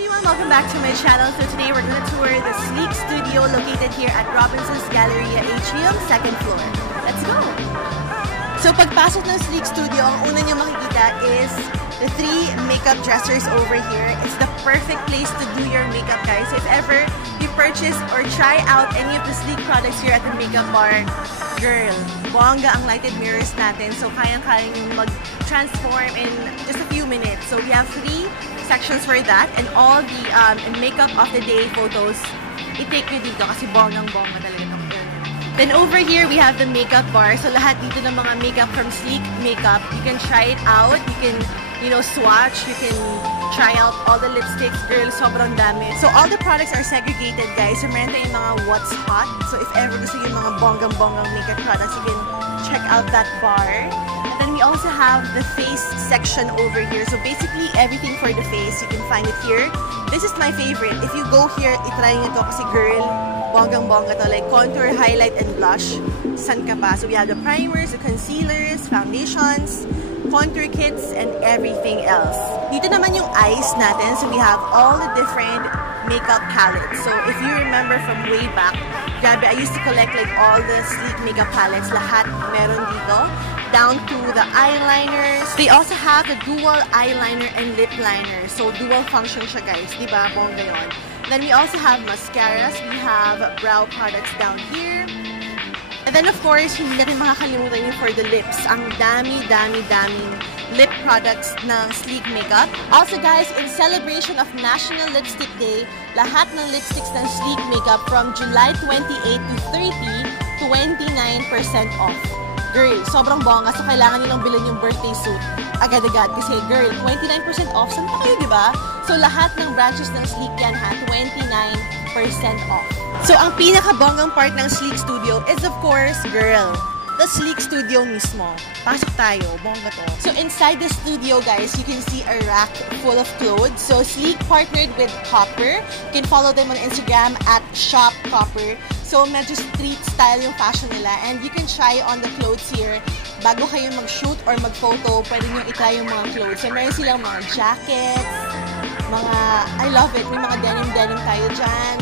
everyone, welcome back to my channel. So today we're going to tour the Sleek Studio located here at Robinson's Galleria Atrium, 2nd floor. Let's go! So pagpasok ng Sleek Studio, ang una nyo makikita is the 3 makeup dressers over here. It's the perfect place to do your makeup, guys. So if ever you purchase or try out any of the Sleek products here at the makeup bar, girl, bongga ang lighted mirrors natin. So kayang-kaya yung mag-transform in just a few minutes. So we have 3 sections for that, and all the makeup of the day photos i-take nyo dito kasi bonggang-bongga talaga itong area. Then over here, we have the makeup bar. So lahat dito ng mga makeup from Sleek Makeup, you can try it out. You can, you know, swatch. You can try out all the lipsticks. Girl, sobrang dami. So all the products are segregated, guys. So meron tayong mga what's hot. So if ever gusto yung mga bonggang-bonggang makeup products, you can check out that bar. Then we also have the face section over here. So basically, everything for the face, you can find it here. This is my favorite. If you go here, itry nyo to kasi girl, bonggang-bongga to. Like contour, highlight, and blush. San ka pa? So we have the primers, the concealers, foundations, contour kits, and everything else. Dito naman yung eyes natin. So we have all the different makeup palettes. So if you remember from way back, grabe, I used to collect like all the Sleek makeup palettes. Lahat meron dito. Down to the eyeliners. They also have the dual eyeliner and lip liner. So, dual function siya, guys. Diba? Bongga yun. Then, we also have mascaras. We have brow products down here. And then, of course, hindi natin makakalimutan yung for the lips. Ang dami-daming lip products ng Sleek Makeup. Also, guys, in celebration of National Lipstick Day, lahat ng lipsticks ng Sleek Makeup from July 28 to 30, 29% off. Girl, sobrang bongga. So, kailangan nilang bilhin yung birthday suit agad-agad. Kasi, girl, 29% off. Saan pa kayo, diba? So, lahat ng branches ng Sleek yan, ha? 29% off. So, ang pinaka-bonggang part ng Sleek Studio is, of course, girl, the Sleek Studio mismo. Pasok tayo. Bongga to. So, inside the studio, guys, you can see a rack full of clothes. So, Sleek partnered with Copper. You can follow them on Instagram at @shopcopper. So, medyo street style yung fashion nila. And you can try on the clothes here. Bago kayo mag-shoot or mag-photo, pwede nyo itry yung mga clothes. So, meron silang mga jackets, mga, I love it, may mga denim-denim tayo dyan.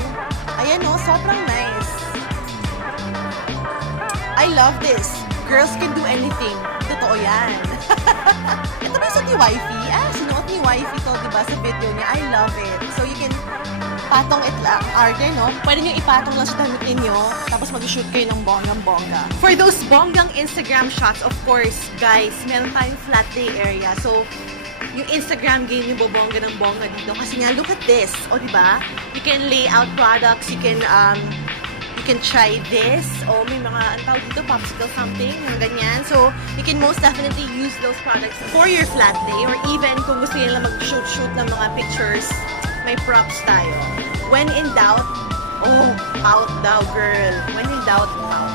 Ayan o, sobrang nice. I love this. Girls can do anything. Totoo yan. Ito ba yung sa ni Wifey? Sinuot ni Wifey to, diba, sa video niya. I love it. So, you can patong it lang, arte, no? Pwede nyo ipatong lang sa damit ninyo, tapos mag-shoot kayo ng bonggang-bongga. For those bonggang Instagram shots, of course, guys, meron tayong flat day area. So, yung Instagram game yung bobongga ng bongga dito. Kasi nga, look at this. O, diba? You can lay out products, you can try this. O, may mga, ang tawag dito, popsicle something, mga ganyan. So, you can most definitely use those products for your flat day, or even kung gusto nyo lang mag-shoot ng mga pictures, may props tayo. When in doubt, oh, out daw, girl. When in doubt, out.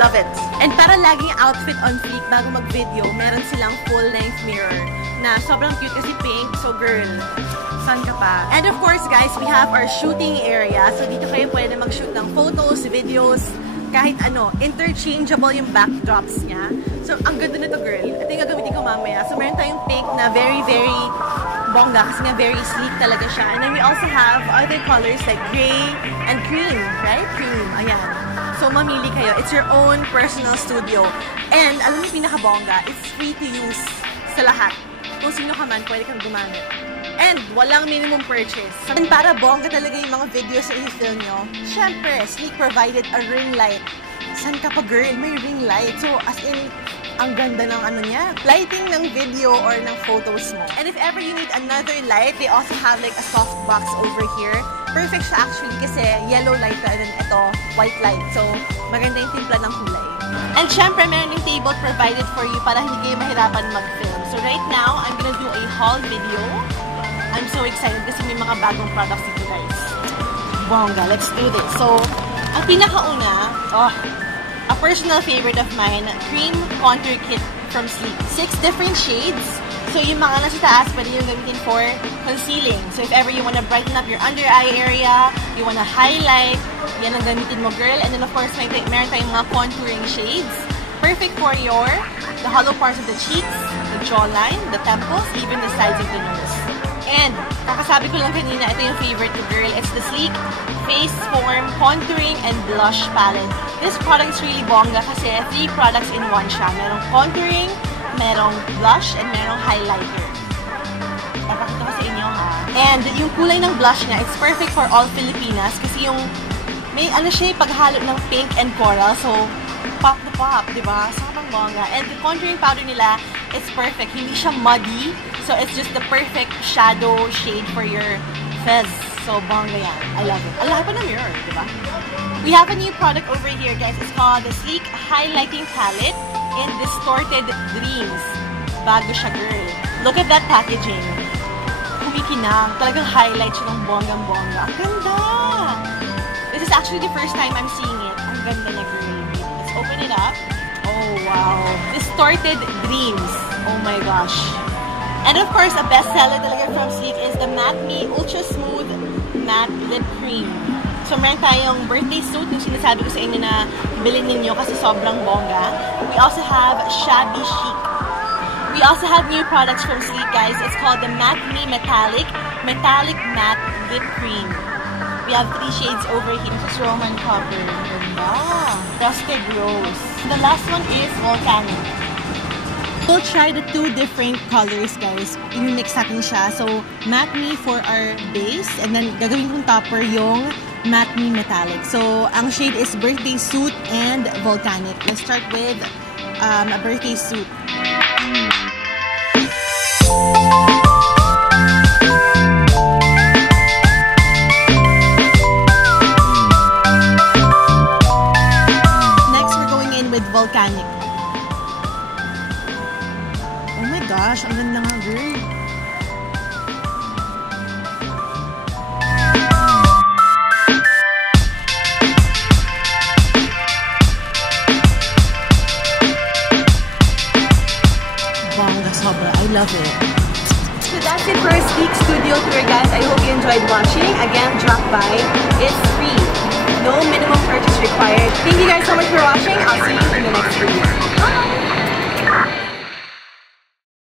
Love it. And para laging outfit on fleek bago mag-video, meron silang full-length mirror na sobrang cute kasi pink. So, girl, saan ka pa? And of course, guys, we have our shooting area. So, dito kayo pwede mag-shoot ng photos, videos, kahit ano. Interchangeable yung backdrops niya. So, ang ganda nito, girl. Ito yung gagamitin ko mamaya. So, meron tayong pink na very bongga kasi nga very sleek talaga siya. And then we also have other colors like gray and cream, right? Cream, ayan. So, mamili kayo. It's your own personal studio. And, alam mo yung pinaka-bongga, it's free to use sa lahat. Kung sino ka man, pwede kang gumamit. And, walang minimum purchase. And para bongga talaga yung mga videos na i-film nyo, syempre, Sleek provided a ring light. San ka pa, girl? May ring light. So, as in, ang ganda ng ano niya, lighting ng video or ng photos mo. And if ever you need another light, they also have like a soft box over here. Perfect siya actually kasi yellow light pa, and then ito, white light. So, maganda yung timpla ng kulay. And syempre, meron yung table provided for you para hindi kayo mahirapan mag-film. So right now, I'm gonna do a haul video. I'm so excited kasi may mga bagong products dito, guys. Bongga, let's do this. So, ang pinakauna, a personal favorite of mine, cream contour kit from Sleek. 6 different shades. So, yung mga nasa taas, pwede yung gamitin for concealing. So, if ever you wanna brighten up your under eye area, you wanna highlight, yan ang gamitin mo, girl. And then, of course, meron tayong mga contouring shades. Perfect for the hollow parts of the cheeks, the jawline, the temples, even the sides of the nose. And, kakasabi ko lang kanina, ito yung favorite ko, girl. It's the Sleek Face Form Contouring and Blush Palette. This product is really bongga kasi 3 products in one siya. Merong contouring, merong blush, and merong highlighter. Papakita ko sa inyo, ha? And yung kulay ng blush niya, it's perfect for all Filipinas kasi yung may ano siya, paghalo ng pink and coral. So, pop to pop, di ba? Sobrang bongga. And the contouring powder nila, it's perfect. Hindi siya muddy. So, it's just the perfect shadow shade for your fez. So, bongga yan. I love it. Ang laki pa ng mirror, di ba? We have a new product over here, guys. It's called the Sleek Highlighting Palette in Distorted Dreams. Bago siya, girl. Look at that packaging. Kumikinang. Talagang highlight siya ng bonggang-bongga. Ang ganda! This is actually the first time I'm seeing it. Ang ganda niya, girl. Let's open it up. Oh, wow. Distorted Dreams. Oh my gosh. And of course, a bestseller talaga from Sleek is the Matte Me Ultra Smooth Matte Lip Cream. So, meron tayong birthday suit, yung sinasabi ko sa inyo na bilhin ninyo kasi sobrang bongga. We also have Shabby Chic. We also have new products from Sleek, guys. It's called the Matte Me Metallic Matte Lip Cream. We have 3 shades over here. This is Roman Copper. Ganda. Dusted Rose. The last one is Volcanic. We'll try the 2 different colors, guys. I-mix natin siya. So, Matte Me for our base. And then, gagawin kong topper yung Matte Me Metallic. So, ang shade is Birthday Suit and Volcanic. Let's start with a Birthday Suit. Next, we're going in with Volcanic. Oh my gosh, ang ganda nga, girl. Bongga sobra. I love it. So that's it for our Sleek Studio tour, guys. I hope you enjoyed watching. Again, drop by. It's free. No minimum purchase required. Thank you guys so much for watching. I'll see you in the next video. Bye!